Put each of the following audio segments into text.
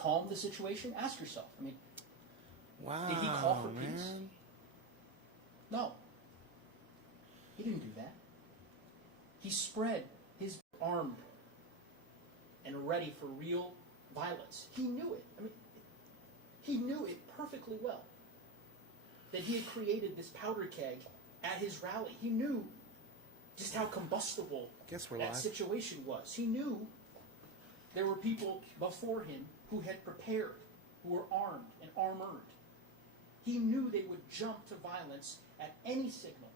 calm the situation? Ask yourself. I mean, wow, did he call for peace? man. No. He didn't do that. He spread his armed and ready for real violence. He knew it. I mean, he knew it perfectly well. That he had created this powder keg at his rally. He knew just how combustible that situation was. He knew there were people before him who had prepared, who were armed and armored. He knew they would jump to violence at any signal,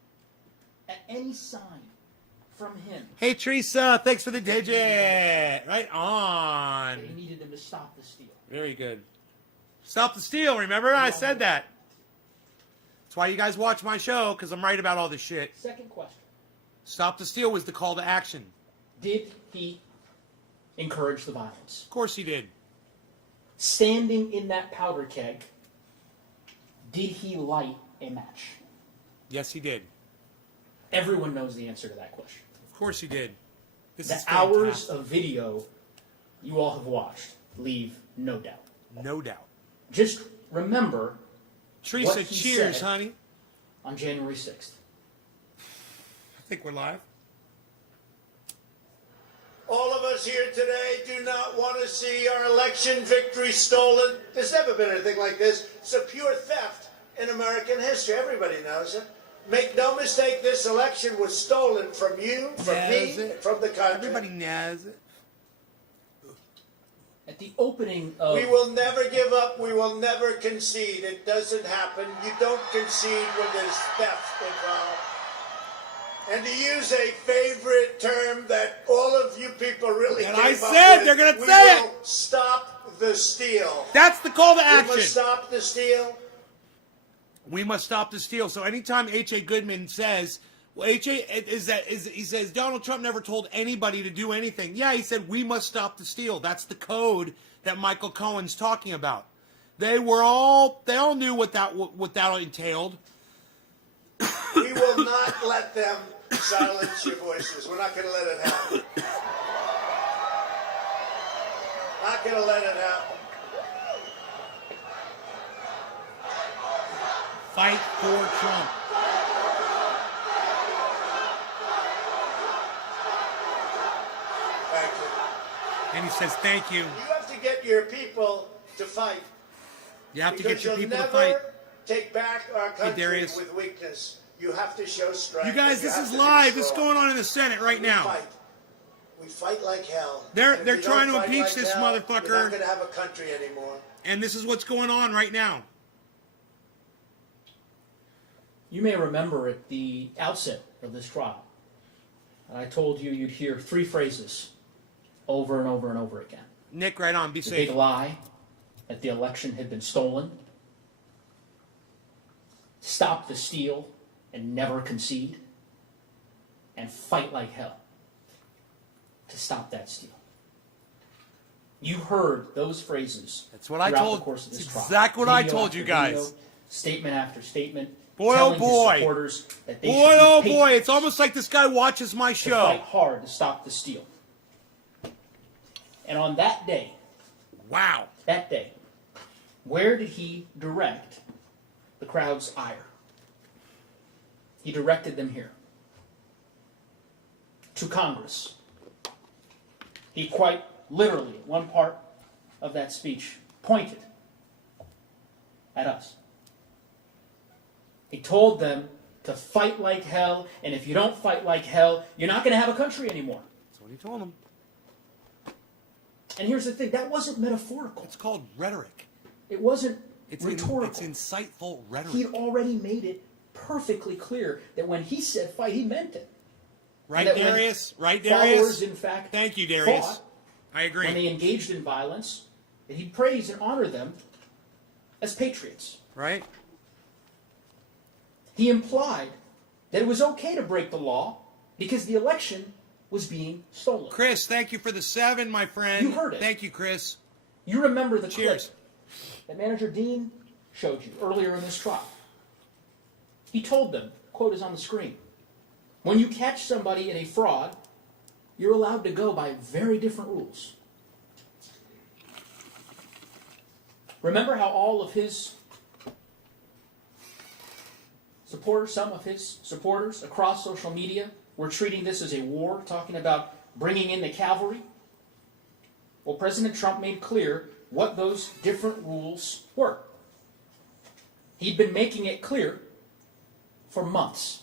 at any sign from him. Hey, Teresa, thanks for the digit. Right on. They needed him to stop the steal. Very good. Stop the steal, remember? I said that. That's why you guys watch my show, because I'm right about all this shit. Second question. Stop the steal was the call to action. Did he encourage the violence? Of course he did. Standing in that powder keg, did he light a match? Yes, he did. Everyone knows the answer to that question. Of course he did. This The is hours of video you all have watched leave no doubt. No doubt. Just remember Teresa, what he cheers, said honey. on January 6th. I think we're live. All of us here today do not want to see our election victory stolen. There's never been anything like this. It's a pure theft in American history. Everybody knows it. Make no mistake, this election was stolen from you, from me, from the country. Everybody knows it. At the opening of... We will never give up. We will never concede. It doesn't happen. You don't concede when there's theft involved. And to use a favorite term that all of you people really And came I up said with, they're going to we say will it. stop the steal. That's the call to We action. must stop the steal. We must stop the steal. So anytime H.A. Goodman says, well, he says Donald Trump never told anybody to do anything. Yeah, he said we must stop the steal. That's the code that Michael Cohen's talking about. They all knew what that entailed. We will not let them silence your voices. We're not going to let it happen. Not going to let it happen. Fight for Trump. Thank you. And he says thank you. You have to get your people to fight. You have to Because get your you'll people to never fight. take back our country Darius. with weakness. You have to show strength. You guys, You this have is to be live. This is strong. going on in the Senate right We now. fight. We fight like hell. They're And if you trying don't to fight impeach like this hell, motherfucker. You're not going to have a country anymore. And this is what's going on right now. You may remember at the outset of this trial, I told you you'd hear three phrases over and over and over again. Nick, right on. Be The safe. big lie that the election had been stolen. Stop the steal and never concede. And fight like hell to stop that steal. You heard those phrases. That's what I throughout told. the course of this That's trial. exactly what I Video told after you guys. video, statement after statement. Boy, oh telling his boy. supporters that they Boy, should be oh boy. patient It's almost like this guy watches my to show. fight hard to stop the steal. And on that day, Wow. where did he direct the crowd's ire? He directed them here. To Congress. He quite literally, at one part of that speech, pointed at us. He told them to fight like hell, and if you don't fight like hell, you're not going to have a country anymore. That's what he told him. And here's the thing, that wasn't metaphorical. It's called rhetoric. It wasn't It's rhetorical. It's insightful rhetoric. He'd already made it perfectly clear that when he said fight, he meant it. Right, And that when Darius? Right, Followers, Darius? in fact, Thank you, Darius. fought, I agree. when they engaged in violence, that he'd praise and honor them as patriots. Right? He implied that it was okay to break the law because the election was being stolen. Chris, thank you for the 7, my friend. You heard it. Thank you, Chris. You remember the Cheers. clip that Manager Dean showed you earlier in this trial. He told them, quote is on the screen, when you catch somebody in a fraud, you're allowed to go by very different rules. Remember how all of his supporters, some of his supporters across social media were treating this as a war, talking about bringing in the cavalry? Well, President Trump made clear what those different rules were. He'd been making it clear for months.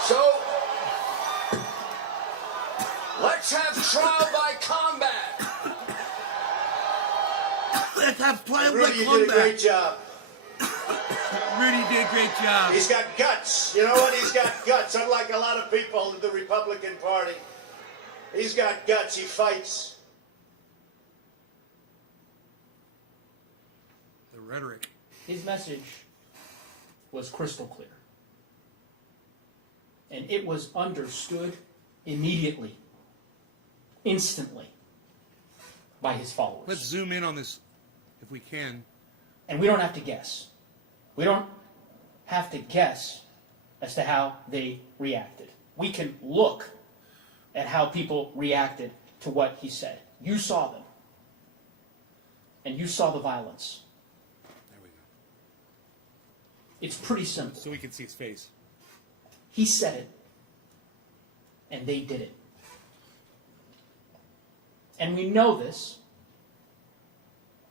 So, let's have trial by combat. Let's have trial by Rudy, you combat. did a great job. Rudy did a great job. He's got guts. You know what? He's got guts. Unlike a lot of people in the Republican Party. He's got guts. He fights. The rhetoric. His message was crystal clear. And it was understood immediately, instantly, by his followers. Let's zoom in on this if we can. And we don't have to guess. We don't have to guess as to how they reacted. We can look at how people reacted to what he said. You saw them. And you saw the violence. There we go. It's pretty simple. So we can see his face. He said it, and they did it. And we know this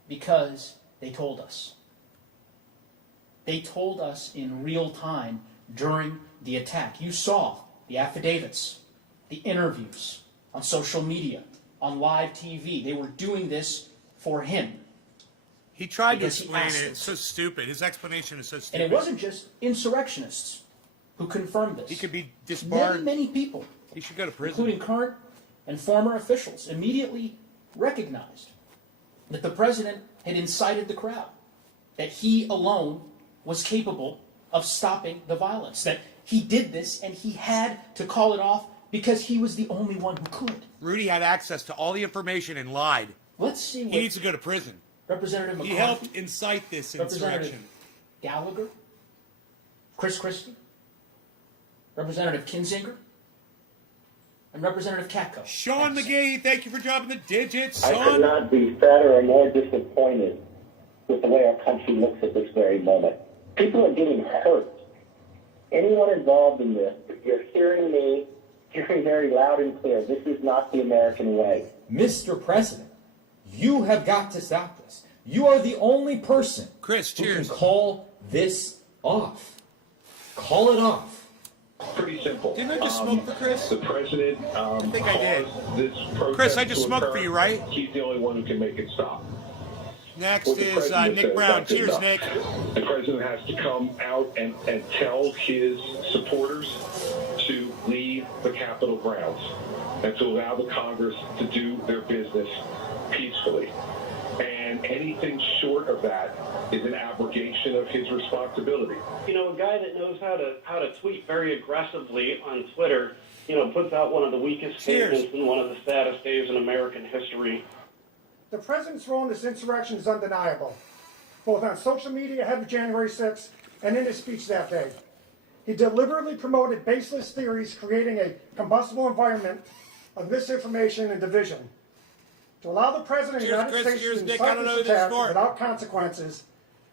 because they told us. They told us in real time during the attack. You saw the affidavits, the interviews on social media, on live TV. They were doing this for him. He tried to Because he explain asked it. us. It's so stupid. His explanation is so stupid. And it wasn't just insurrectionists who confirmed this. He could be disbarred. Many people, He should go to prison. including current and former officials, immediately recognized that the president had incited the crowd, that he alone was capable of stopping the violence, that he did this and he had to call it off because he was the only one who could. Rudy had access to all the information and lied. Let's see He what needs to go to prison. Representative He McCarthy, helped incite this Representative insurrection. Gallagher, Chris Christie, Representative Kinzinger, and Representative Katko. Sean Thanks. McGee, thank you for dropping the digits, I could son. not be sadder or more disappointed with the way our country looks at this very moment. People are getting hurt. Anyone involved in this, if you're hearing me, hearing very loud and clear, this is not the American way. Mr. President, you have got to stop this. You are the only person Chris, who cheers. can call this off. Call it off. Pretty simple. Didn't I just smoke for Chris? The president think I did. caused this protest Chris, I just to smoked occur. for you, right? He's the only one who can make it stop. Next What the is president Nick says, Brown. that's Cheers, enough. Nick. The president has to come out and tell his supporters to leave the Capitol grounds and to allow the Congress to do their business peacefully. And anything short of that is an abrogation of his responsibility. You know, a guy that knows how to tweet very aggressively on Twitter, you know, puts out one of the weakest Cheers. statements in one of the saddest days in American history. The president's role in this insurrection is undeniable, both on social media ahead of January 6th and in his speech that day. He deliberately promoted baseless theories, creating a combustible environment of misinformation and division. To allow the president of the Cheers, United Chris. States Cheers, to Nick. I incite don't know this who this is attack for. without consequences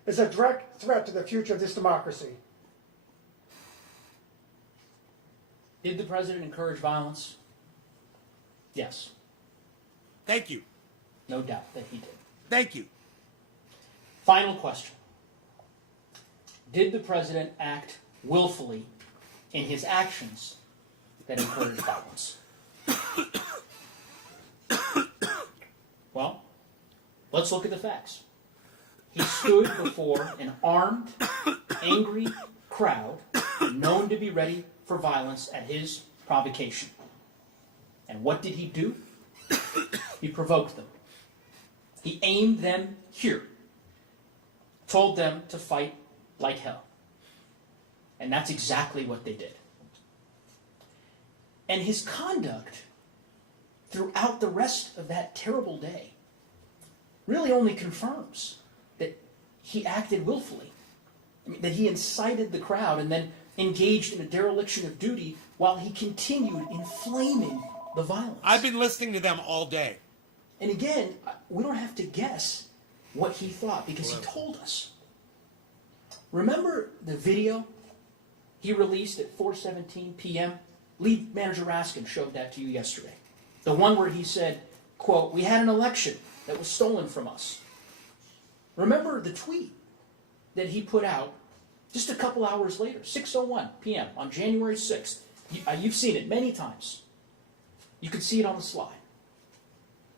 is a direct threat to the future of this democracy. Did the president encourage violence? Yes, Thank you. no doubt that he did. Thank you. Final question. Did the president act willfully in his actions that encouraged violence? Well, let's look at the facts. He stood before an armed, angry crowd known to be ready for violence at his provocation. And what did he do? He provoked them. He aimed them here, told them to fight like hell. And that's exactly what they did. And his conduct throughout the rest of that terrible day really only confirms that he acted willfully. I mean, that he incited the crowd and then engaged in a dereliction of duty while he continued inflaming the violence. I've been listening to them all day. And again, we don't have to guess what he thought because he told us. Remember the video he released at 4:17 p.m.? Lead manager Raskin showed that to you yesterday. The one where he said, quote, "We had an election that was stolen from us." Remember the tweet that he put out just a couple hours later, 6:01 p.m. on January 6th. You've seen it many times. You could see it on the slide.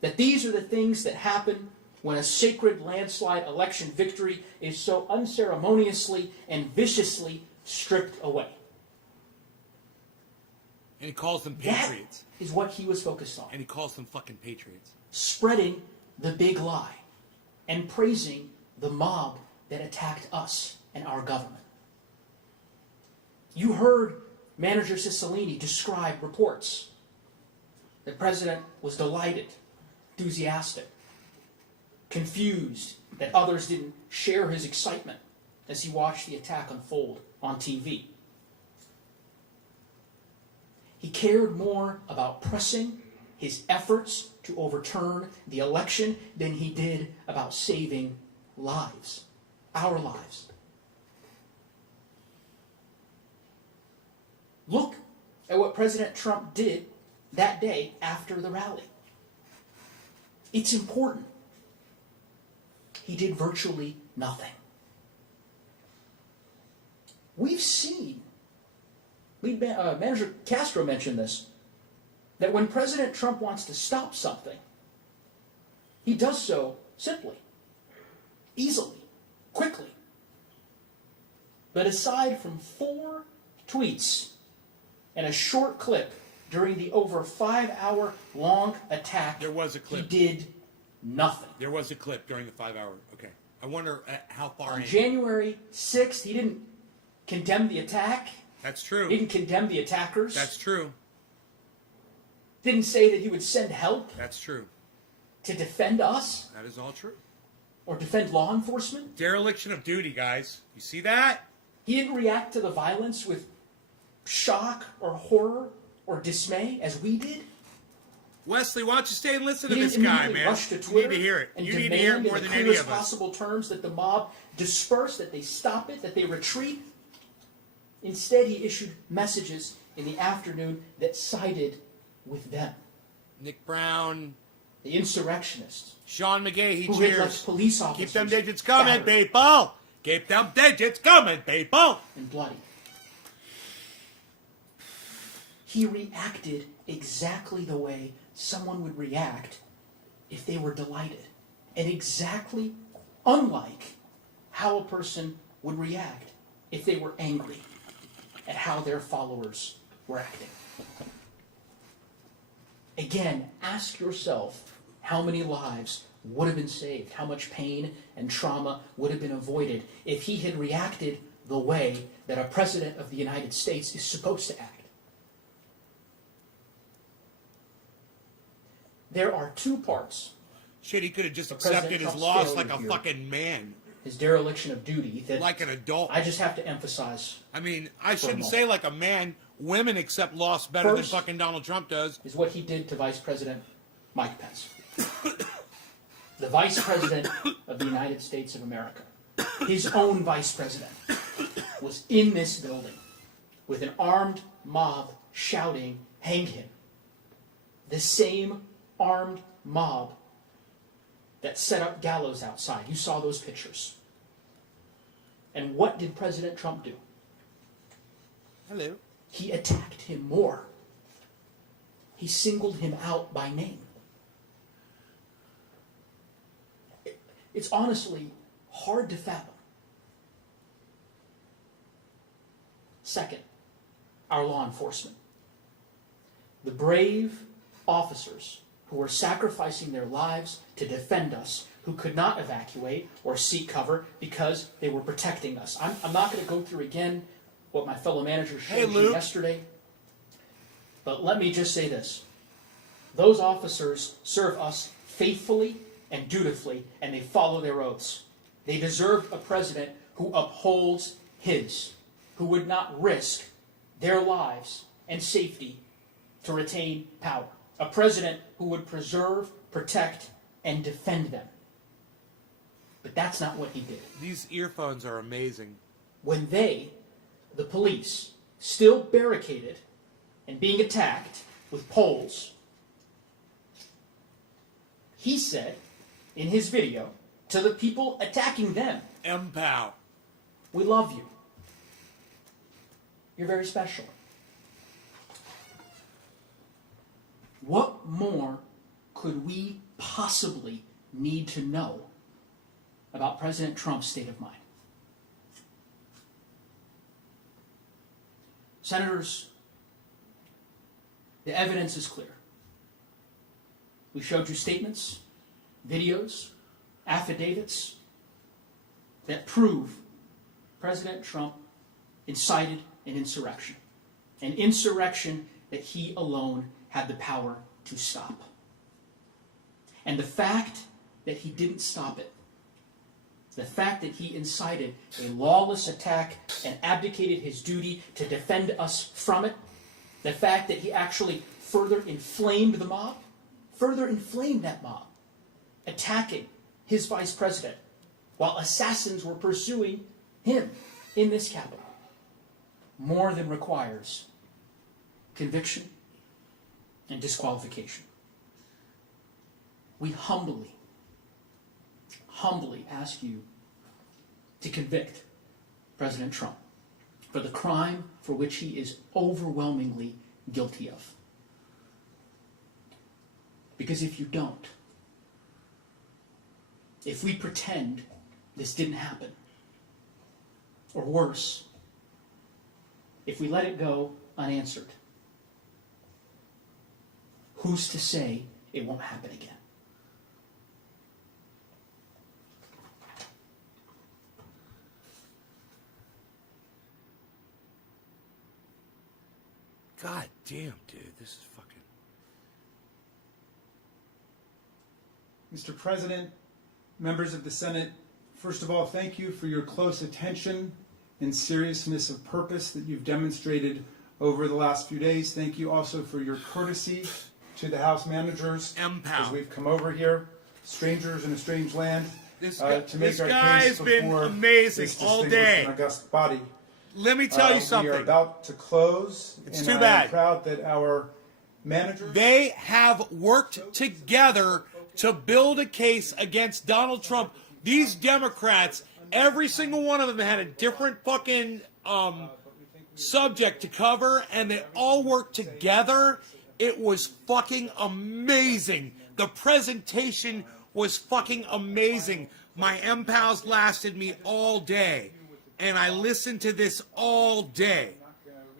That these are the things that happen when a sacred landslide election victory is so unceremoniously and viciously stripped away. And he calls them patriots. That is what he was focused on. And he calls them fucking patriots. Spreading the big lie and praising the mob that attacked us and our government. You heard Manager Cicilline describe reports. The president was delighted, enthusiastic, confused that others didn't share his excitement as he watched the attack unfold on TV. He cared more about pressing his efforts to overturn the election than he did about saving lives, our lives. Look at what President Trump did that day after the rally. It's important. He did virtually nothing. We've seen, Manager Castro mentioned this, that when President Trump wants to stop something, he does so simply, easily, quickly. But aside from 4 tweets and a short clip during the over 5-hour-long attack, There was a clip. he did nothing. There was a clip during the 5-hour. Okay. I wonder how far On in. January 6th, he didn't condemn the attack. That's true. He didn't condemn the attackers. That's true. Didn't say that he would send help That's true. to defend us That is all true. or defend law enforcement. Dereliction of duty, guys. You see that? He didn't react to the violence with shock or horror or dismay as we did. Wesley, why don't you stay and listen He to this didn't guy, immediately man? rush to You Twitter need to hear it. and You need to hear it demand more in the than any clearest of us. possible terms that the mob disperse, that they stop it, that they retreat. Instead, he issued messages in the afternoon that sided with them. Nick Brown, The insurrectionists Sean McGahee, who had left cheers. police officers Keep them digits coming, battered people. Keep them digits coming, people. and bloody. He reacted exactly the way someone would react if they were delighted, and exactly unlike how a person would react if they were angry at how their followers were acting. Again, ask yourself how many lives would have been saved, how much pain and trauma would have been avoided if he had reacted the way that a president of the United States is supposed to act. There are 2 parts. Shit, he could have just But President accepted his Trump's loss like failure a here fucking man. His dereliction of duty that Like an adult. I just have to emphasize I mean, I For a shouldn't moment. say like a man. Women accept loss better First- than fucking Donald Trump does. is what he did to Vice President Mike Pence. The Vice President of the United States of America, his own Vice President, was in this building with an armed mob shouting, "Hang him." The same armed mob that set up gallows outside. You saw those pictures. And what did President Trump do? Hello. He attacked him more. He singled him out by name. It's honestly hard to fathom. Second, our law enforcement. The brave officers who were sacrificing their lives to defend us, who could not evacuate or seek cover because they were protecting us. I'm not going to go through again what my fellow managers showed you Luke. yesterday, but let me just say this. Those officers serve us faithfully and dutifully, and they follow their oaths. They deserve a president who upholds his, who would not risk their lives and safety to retain power. A president who would preserve, protect, and defend them. But that's not what he did. These earphones are amazing. When they, the police, still barricaded and being attacked with poles, he said in his video to the people attacking them, MPOW. "We love you. You're very special." What more could we possibly need to know about President Trump's state of mind? Senators, the evidence is clear. We showed you statements, videos, affidavits that prove President Trump incited an insurrection that he alone had the power to stop. And the fact that he didn't stop it, the fact that he incited a lawless attack and abdicated his duty to defend us from it, the fact that he actually further inflamed the mob, attacking his vice president while assassins were pursuing him in this Capitol, more than requires conviction and disqualification. We humbly ask you to convict President Trump for the crime for which he is overwhelmingly guilty of. Because if you don't, if we pretend this didn't happen, or worse, if we let it go unanswered, who's to say it won't happen again? God damn, dude, this is fucking... Mr. President, members of the Senate, first of all, thank you for your close attention and seriousness of purpose that you've demonstrated over the last few days. Thank you also for your courtesy to the House managers as we've come over here, strangers in a strange land, to make our case before amazing this all distinguished day. and august body. Let me tell you something. We are about to close. It's and too I bad. am proud that our managers... They have worked together to build a case against Donald Trump. These Democrats, every single one of them had a different fucking subject to cover, and they all worked together. It was fucking amazing. The presentation was fucking amazing. My MPALs lasted me all day, and I listened to this all day.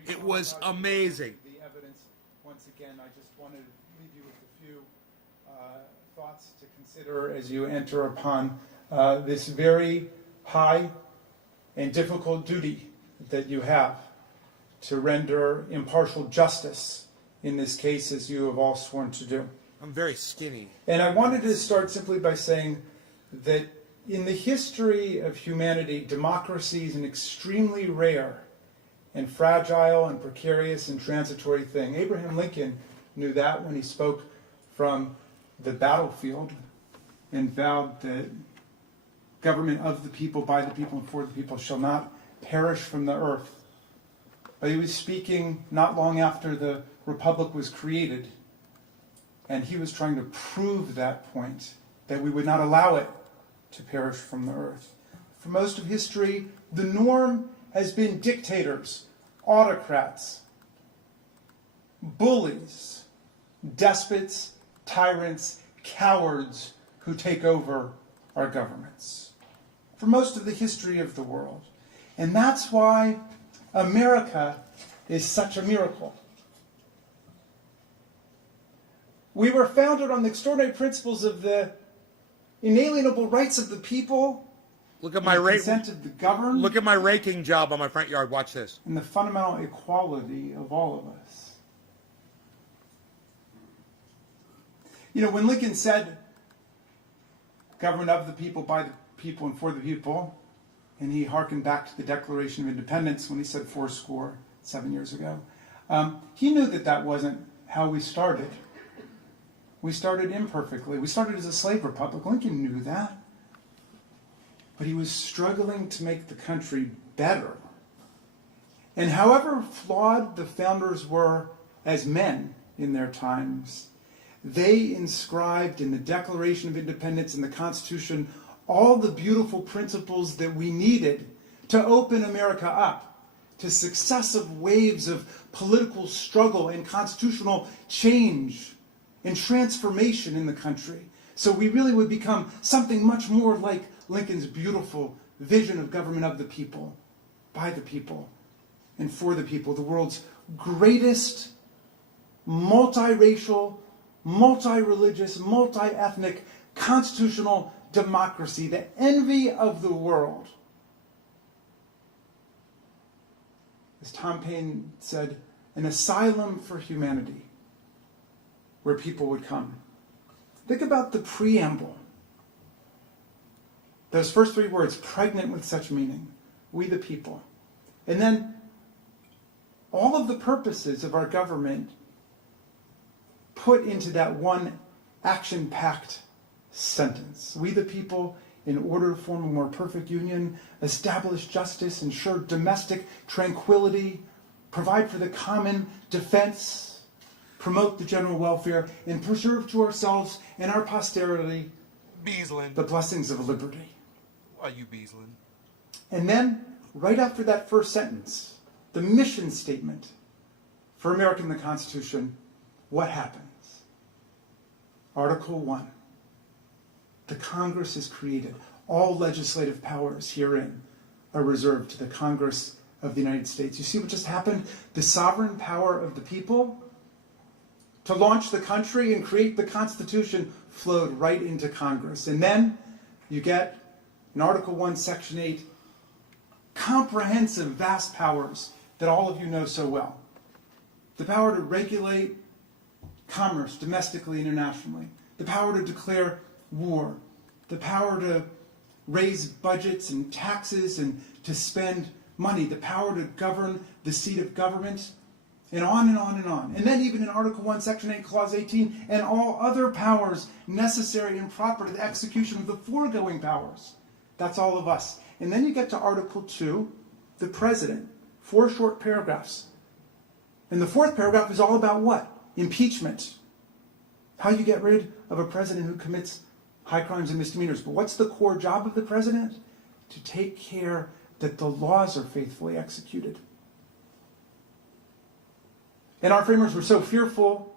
It was amazing. The evidence, once again, I just wanted to leave you with a few thoughts to consider as you enter upon this very high and difficult duty that you have to render impartial justice in this case, as you have all sworn to do. I'm very skinny. And I wanted to start simply by saying that in the history of humanity, democracy is an extremely rare and fragile and precarious and transitory thing. Abraham Lincoln knew that when he spoke from the battlefield and vowed that government of the people, by the people, and for the people shall not perish from the earth. But he was speaking not long after the Republic was created, and he was trying to prove that point, that we would not allow it to perish from the earth. For most of history, the norm has been dictators, autocrats, bullies, despots, tyrants, cowards who take over our governments. For most of the history of the world. And that's why America is such a miracle. We were founded on the extraordinary principles of the inalienable rights of the people. Look at my consent of the governed. Look at my raking job on my front yard. Watch this. And the fundamental equality of all of us. You know, when Lincoln said, government of the people, by the people, and for the people, and he hearkened back to the Declaration of Independence when he said 7 years ago, he knew that that wasn't how we started. We started imperfectly. We started as a slave republic. Lincoln knew that. but he was struggling to make the country better. And however flawed the founders were as men in their times, they inscribed in the Declaration of Independence and the Constitution all the beautiful principles that we needed to open America up to successive waves of political struggle and constitutional change and transformation in the country. So we really would become something much more like Lincoln's beautiful vision of government of the people, by the people, and for the people, the world's greatest multiracial, multi-religious, multi-ethnic constitutional democracy, the envy of the world. As Tom Paine said, an asylum for humanity where people would come. Think about the preamble. Those first three words, pregnant with such meaning. We the people. And then all of the purposes of our government put into that one action-packed sentence. We the people, in order to form a more perfect union, establish justice, ensure domestic tranquility, provide for the common defense, promote the general welfare, and preserve to ourselves and our posterity Beaslin. the blessings of liberty. Why you Beaslin? And then, right after that first sentence, the mission statement for America in the Constitution, what happens? Article 1. The Congress is created. All legislative powers herein are reserved to the Congress of the United States. You see what just happened? The sovereign power of the people to launch the country and create the Constitution flowed right into Congress. And then you get, in Article 1, Section 8, comprehensive, vast powers that all of you know so well. The power to regulate commerce domestically and internationally. The power to declare war. The power to raise budgets and taxes and to spend money. The power to govern the seat of government. And on and on and on. And then even in Article 1, Section 8, Clause 18, and all other powers necessary and proper to the execution of the foregoing powers. That's all of us. And then you get to Article 2, the President. 4 short paragraphs. And the 4th paragraph is all about what? Impeachment. How you get rid of a president who commits high crimes and misdemeanors. But what's the core job of the president? To take care that the laws are faithfully executed. And our framers were so fearful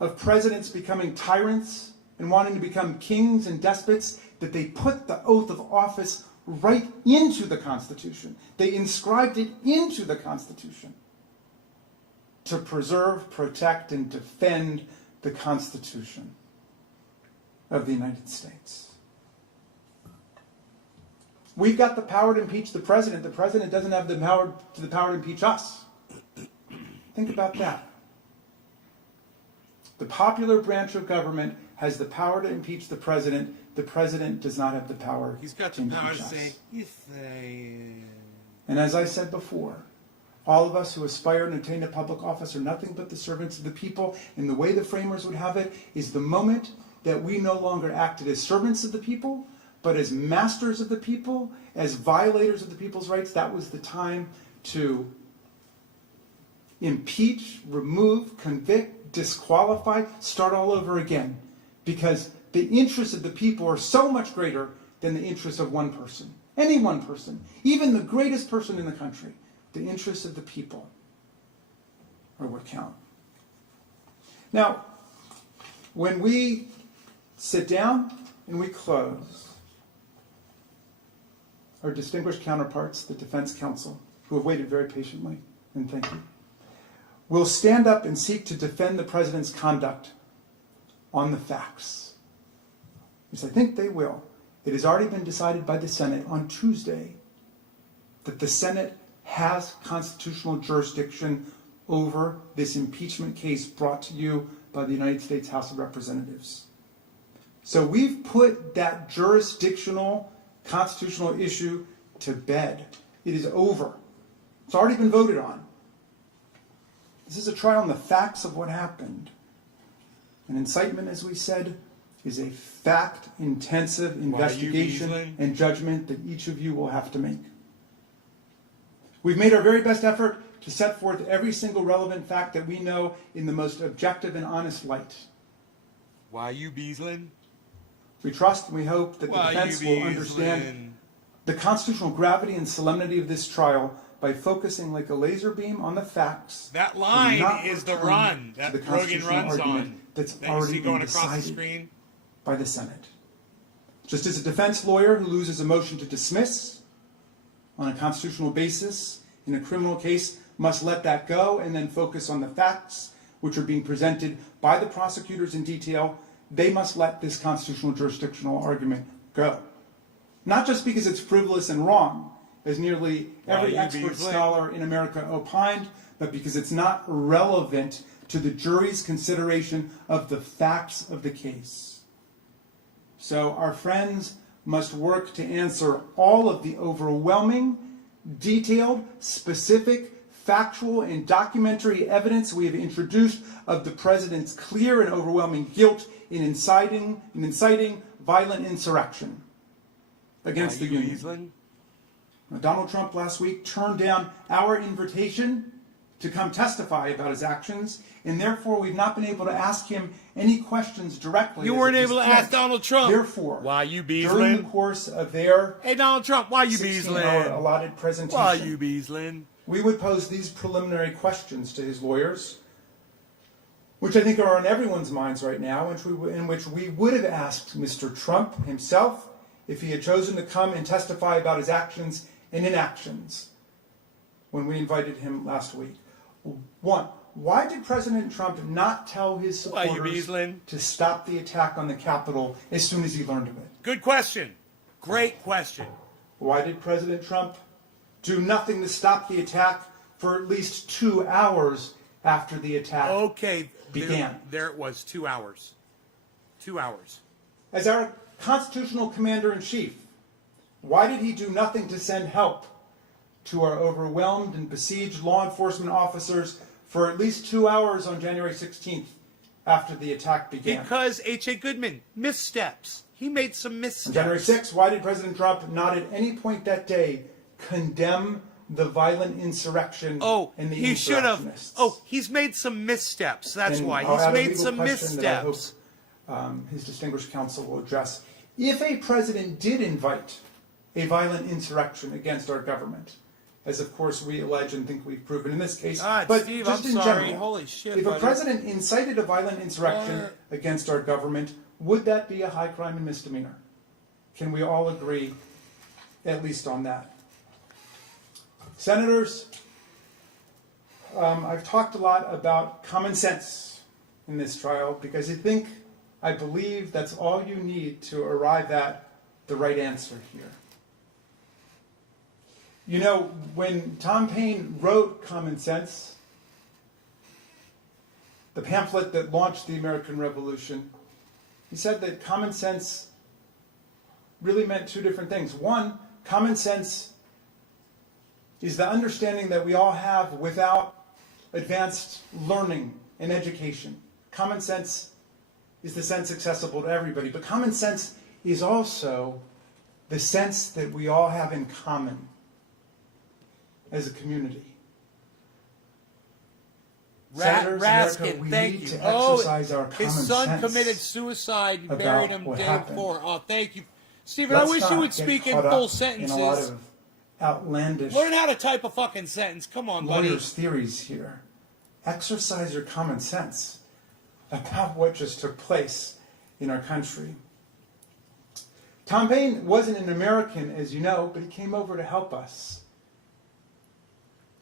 of presidents becoming tyrants and wanting to become kings and despots that they put the oath of office right into the Constitution. They inscribed it into the Constitution to preserve, protect, and defend the Constitution of the United States. We've got the power to impeach the president. The president doesn't have the power to impeach us. Think about that. The popular branch of government has the power to impeach the president. The president does not have the power He's got to the power impeach to us. say, you say. And as I said before, all of us who aspire and attain to public office are nothing but the servants of the people. And the way the framers would have it is the moment that we no longer acted as servants of the people, but as masters of the people, as violators of the people's rights, that was the time to impeach, remove, convict, disqualify, start all over again. Because the interests of the people are so much greater than the interests of one person. Any one person, even the greatest person in the country. The interests of the people are what count. Now, when we sit down and we close, our distinguished counterparts, the defense counsel, who have waited very patiently, and thank you, will stand up and seek to defend the president's conduct on the facts. Yes, I think they will. It has already been decided by the Senate on Tuesday that the Senate has constitutional jurisdiction over this impeachment case brought to you by the United States House of Representatives. So we've put that jurisdictional constitutional issue to bed. It is over. It's already been voted on. This is a trial on the facts of what happened. An incitement, as we said, is a fact-intensive investigation and judgment that each of you will have to make. We've made our very best effort to set forth every single relevant fact that we know in the most objective and honest light. Why you Beaslin? We trust and we hope that the defense will understand the constitutional gravity and solemnity of this trial by focusing like a laser beam on the facts. That line is the run that Rogan runs on. That's that already you see going been across the decided screen by the Senate. Just as a defense lawyer who loses a motion to dismiss on a constitutional basis in a criminal case must let that go and then focus on the facts which are being presented by the prosecutors in detail, they must let this constitutional jurisdictional argument go. Not just because it's frivolous and wrong, as nearly every expert scholar in America opined, but because it's not relevant to the jury's consideration of the facts of the case. So our friends must work to answer all of the overwhelming, detailed, specific, factual, and documentary evidence we have introduced of the president's clear and overwhelming guilt in inciting violent insurrection against the Union. Now, Donald Trump last week turned down our invitation to come testify about his actions, and therefore we've not been able to ask him any questions directly. You weren't able to ask Donald Trump. Therefore, why you Beaslin? During the course of their Hey Donald Trump, why you Beaslin? allotted presentation, Why you Beaslin? we would pose these preliminary questions to his lawyers, which I think are on everyone's minds right now, in which we would have asked Mr. Trump himself if he had chosen to come and testify about his actions and inactions when we invited him last week. One, why did President Trump not tell his supporters to stop the attack on the Capitol as soon as he learned of it? Good question. Great question. Why did President Trump do nothing to stop the attack for at least 2 hours after the attack began? There it was, 2 hours. 2 hours. As our constitutional commander-in-chief, why did he do nothing to send help to our overwhelmed and besieged law enforcement officers for at least 2 hours on January 16th after the attack began? Because H.A. Goodman, missteps. He made some missteps. On January 6th, why did President Trump not at any point that day condemn the violent insurrection and the he should have. insurrectionists? He's made some missteps. That's And why. I'll He's add a made legal some question that I missteps. hope his distinguished counsel will address. If a president did invite a violent insurrection against our government, as of course we allege and think we've proven in this case, but Steve, just I'm in sorry. general, Holy shit, if buddy. a president incited a violent insurrection against our government, would that be a high crime and misdemeanor? Can we all agree at least on that? Senators, I've talked a lot about common sense in this trial because I believe that's all you need to arrive at the right answer here. You know, when Tom Paine wrote Common Sense, the pamphlet that launched the American Revolution, he said that common sense really meant two different things. One, common sense is the understanding that we all have without advanced learning and education. Common sense is the sense accessible to everybody, but common sense is also the sense that we all have in common as a community. Senators, America, we need to exercise our common his son sense committed suicide. You buried him day happened. before. Oh, thank you. Stephen, Let's I wish you not would get speak in caught full up sentences. In a lot of outlandish Learn how to type a fucking sentence. Come on, buddy. lawyers' theories here. Exercise your common sense about what just took place in our country. Tom Paine wasn't an American, as you know, but he came over to help us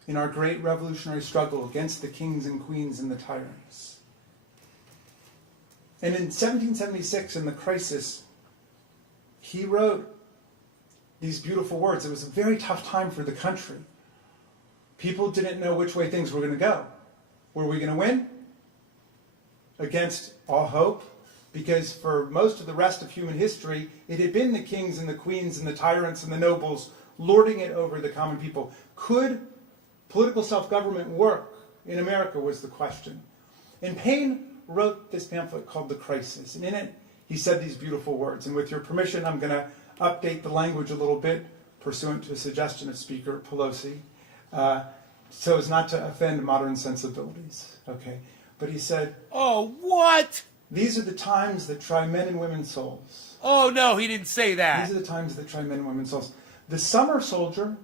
in our great revolutionary struggle against the kings and queens and the tyrants. And in 1776, in the crisis, he wrote these beautiful words. It was a very tough time for the country. People didn't know which way things were going to go. Were we going to win? Against all hope? Because for most of the rest of human history, it had been the kings and the queens and the tyrants and the nobles lording it over the common people. Could political self-government work in America was the question. And Paine wrote this pamphlet called The Crisis. And in it, he said these beautiful words. And with your permission, I'm going to update the language a little bit, pursuant to a suggestion of Speaker Pelosi, so as not to offend modern sensibilities. Okay, but he said, "Oh, what? These are the times that try men and women's souls." Oh no, he didn't say that. These are the times that try men and women's souls. The summer soldier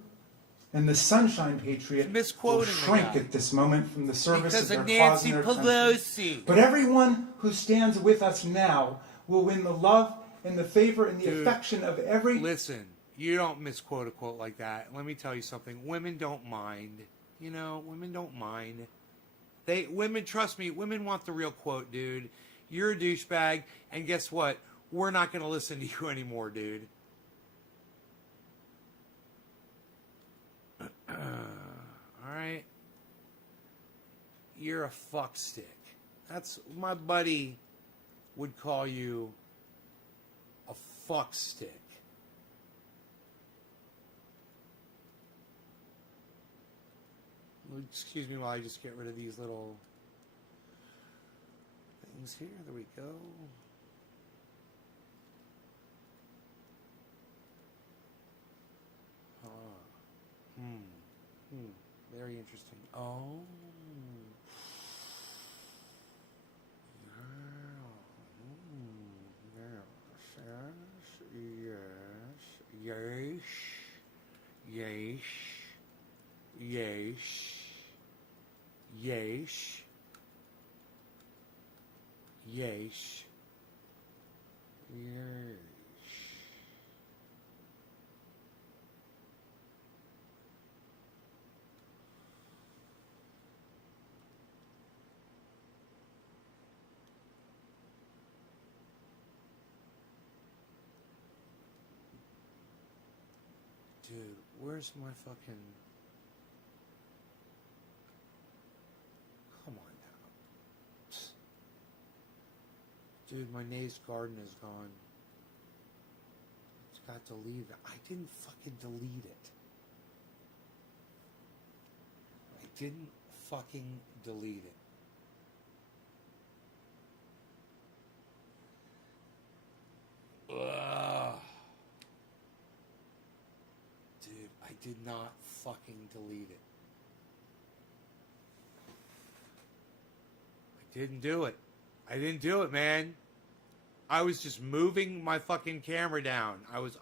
and the sunshine patriot will shrink at this moment from the service because of of their cause Nancy and their Pelosi. country. But everyone who stands with us now will win the love and the favor and the affection of every... Listen, you don't misquote a quote like that. Let me tell you something. Women don't mind. You know, women don't mind. Women, trust me, women want the real quote, dude. You're a douchebag, and guess what? We're not going to listen to you anymore, dude. Alright? You're a fuckstick. That's, my buddy would call you a fuckstick. Excuse me while I just get rid of these little things here. There we go. Very interesting. Oh. Yes. Yes. Yes. Yes. Yes. Yes. Dude, where's my fucking... Come on now. Dude, my Nays Garden is gone. It's got deleted. I didn't fucking delete it. I didn't fucking delete it. Ugh. Dude, I did not fucking delete it. I didn't do it. I didn't do it, man. I was just moving my fucking camera down. I was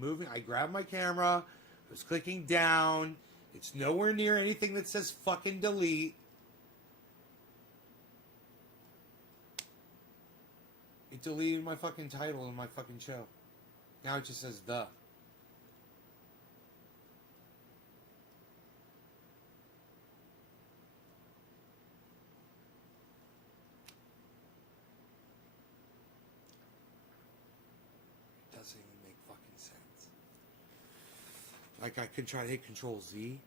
moving. I grabbed my camera. I was clicking down. It's nowhere near anything that says fucking delete. It deleted my fucking title and my fucking show. Now it just says the. Doesn't even make fucking sense. Like I could try to hit Control Z.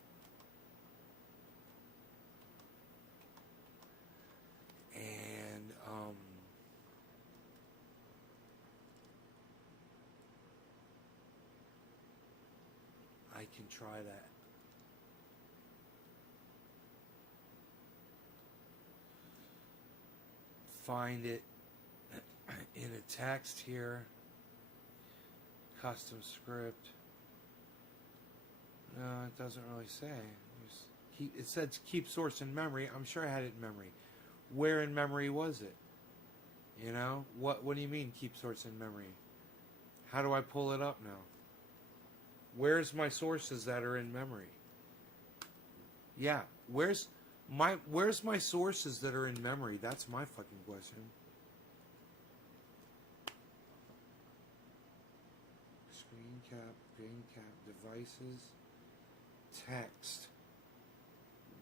And I can try that. Find it in a text here. Custom script. No, it doesn't really say. It said keep source in memory. I'm sure I had it in memory. Where in memory was it? You know? What do you mean keep source in memory? How do I pull it up now? Where's my sources that are in memory? Yeah, where's my sources that are in memory? That's my fucking question. Screen cap, green cap, devices, text,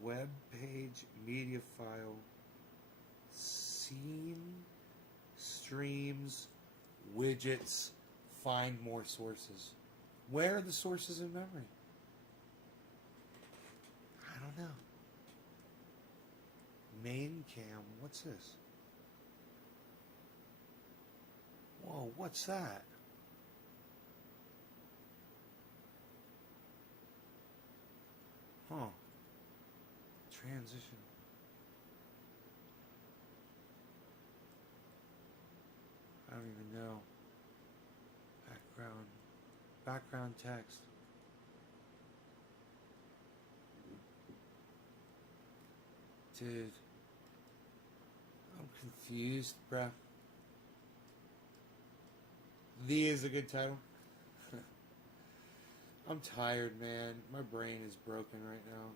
web page, media file, scene, streams, widgets, find more sources. Where are the sources in memory? I don't know. Main cam, what's this? Whoa, what's that? Huh. Transition. I don't don't even know. Background text. Dude, I'm confused, bruh. The is a good title. I'm tired, man. My brain is broken right now.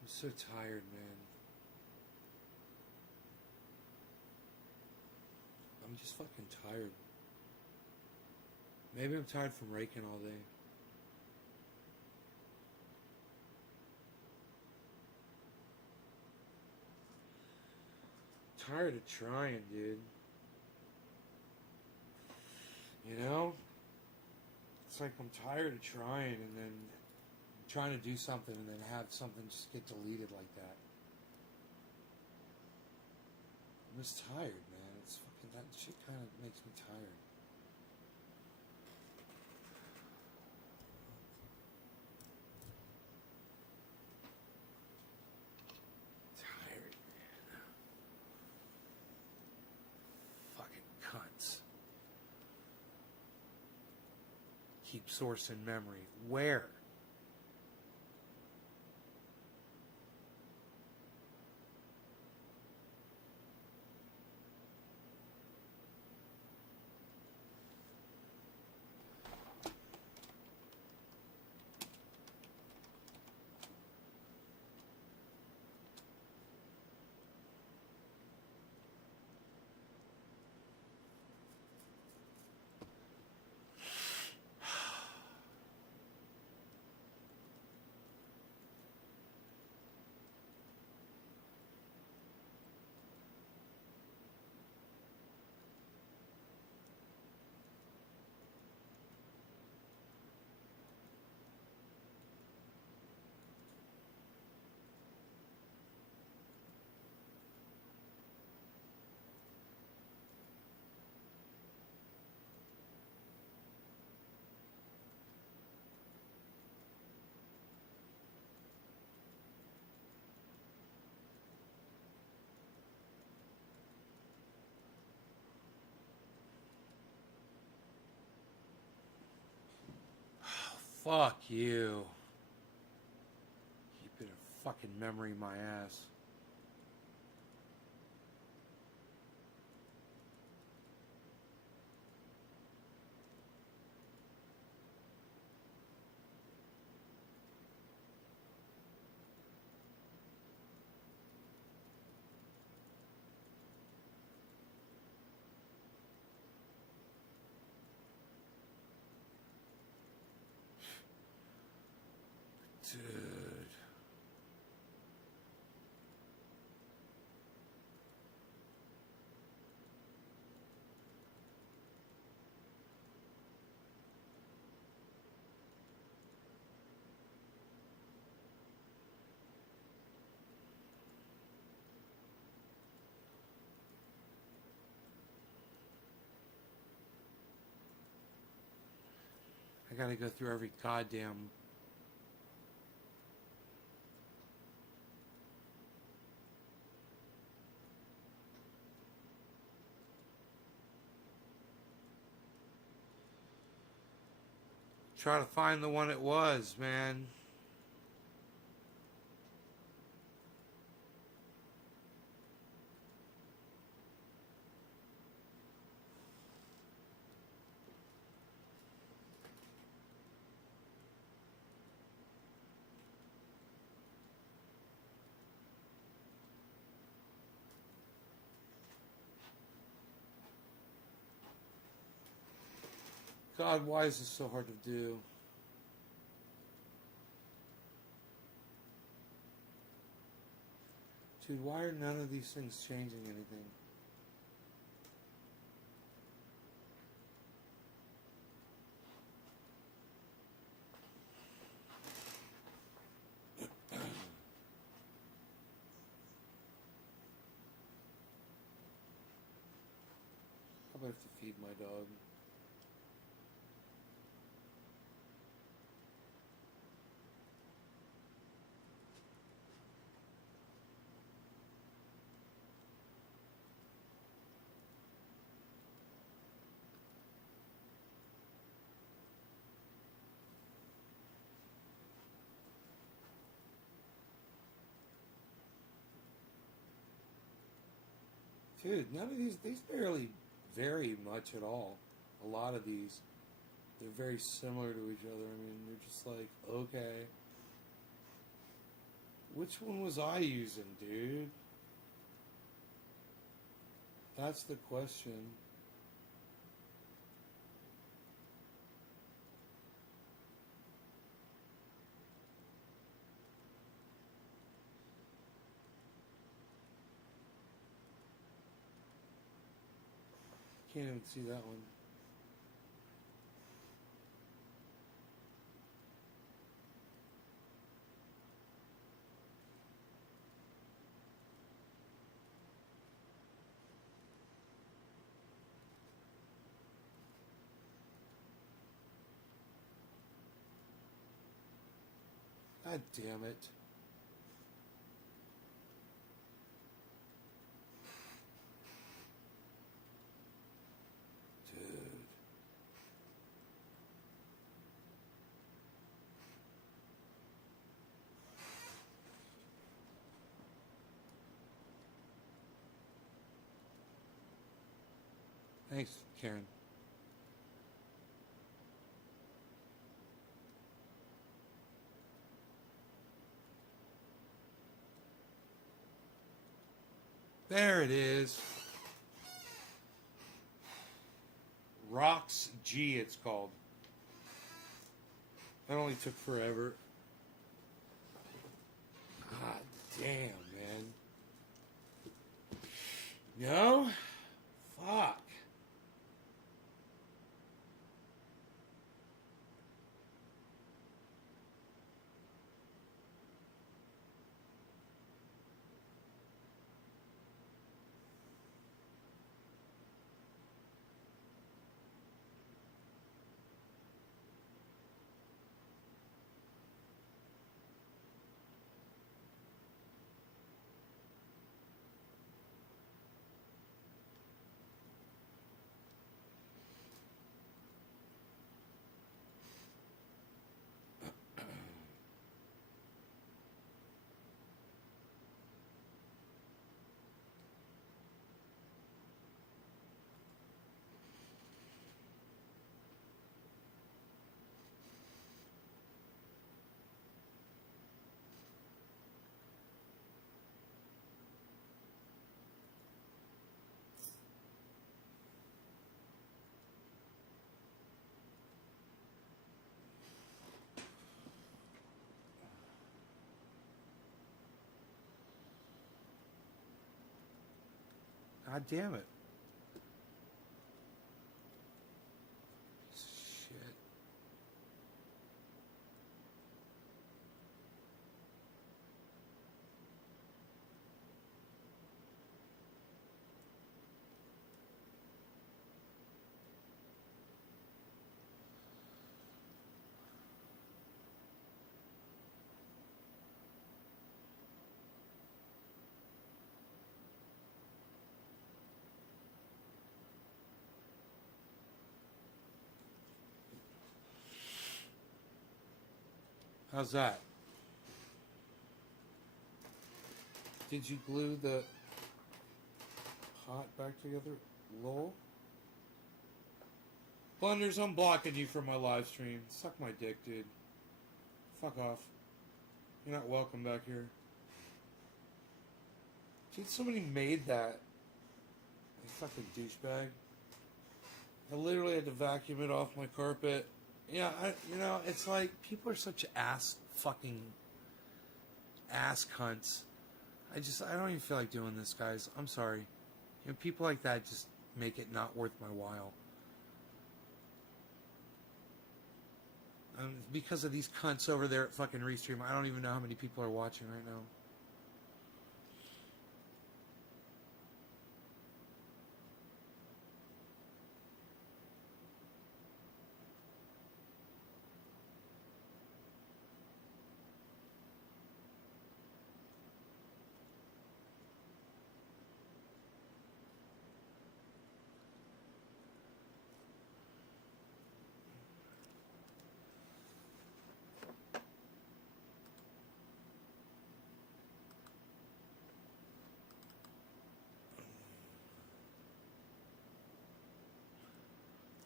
I'm so tired, man. I'm just fucking tired. Maybe I'm tired from raking all day. Tired of trying, dude. You know? It's like I'm tired of trying and then trying to do something and then have something just get deleted like that. I'm just tired, man. It's fucking, that shit kind of makes me tired. Tired, man. Fucking cunts. Keep source in memory. Where? Fuck you. Keep it a fucking memory in my ass. Dude. I gotta go through every goddamn... Try to find the one it was, man. God, why is this so hard to do? Dude, why are none of these things changing anything? I have to feed my dog. Dude, none of these barely vary much at all. A lot of these, they're very similar to each other. I mean, they're just like, okay. Which one was I using, dude? That's the question. Can't even see that one. God damn it. Dude. Thanks, Karen. There it is. Rocks G, it's called. That only took forever. God damn, man. No? Fuck. God damn it. Shit. How's that? Did you glue the pot back together? Lol. Blunders, I'm blocking you from my live stream. Suck my dick, dude. Fuck off. You're not welcome back here. Dude, somebody made that. You fucking douchebag. I literally had to vacuum it off my carpet. Yeah, it's like, people are such ass cunts. I don't even feel like doing this, guys. I'm sorry. You know, people like that just make it not worth my while. Because of these cunts over there at fucking Restream, I don't even know how many people are watching right now.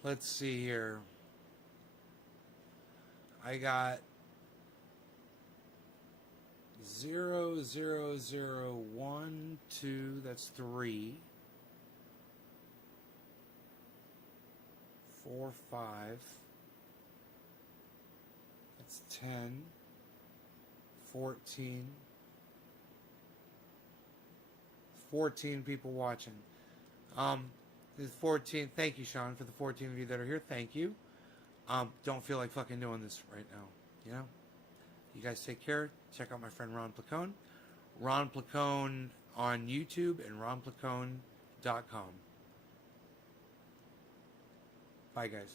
Let's see here. I got 0, 0, 0, 1, 2, that's 3. 4, 5. That's 10. 14. 14 people watching. There's 14. Thank you, Sean, for the 14 of you that are here. Thank you. Don't feel like fucking doing this right now. You know? You guys take care. Check out my friend Ron Placone. Ron Placone on YouTube and ronplacone.com. Bye, guys.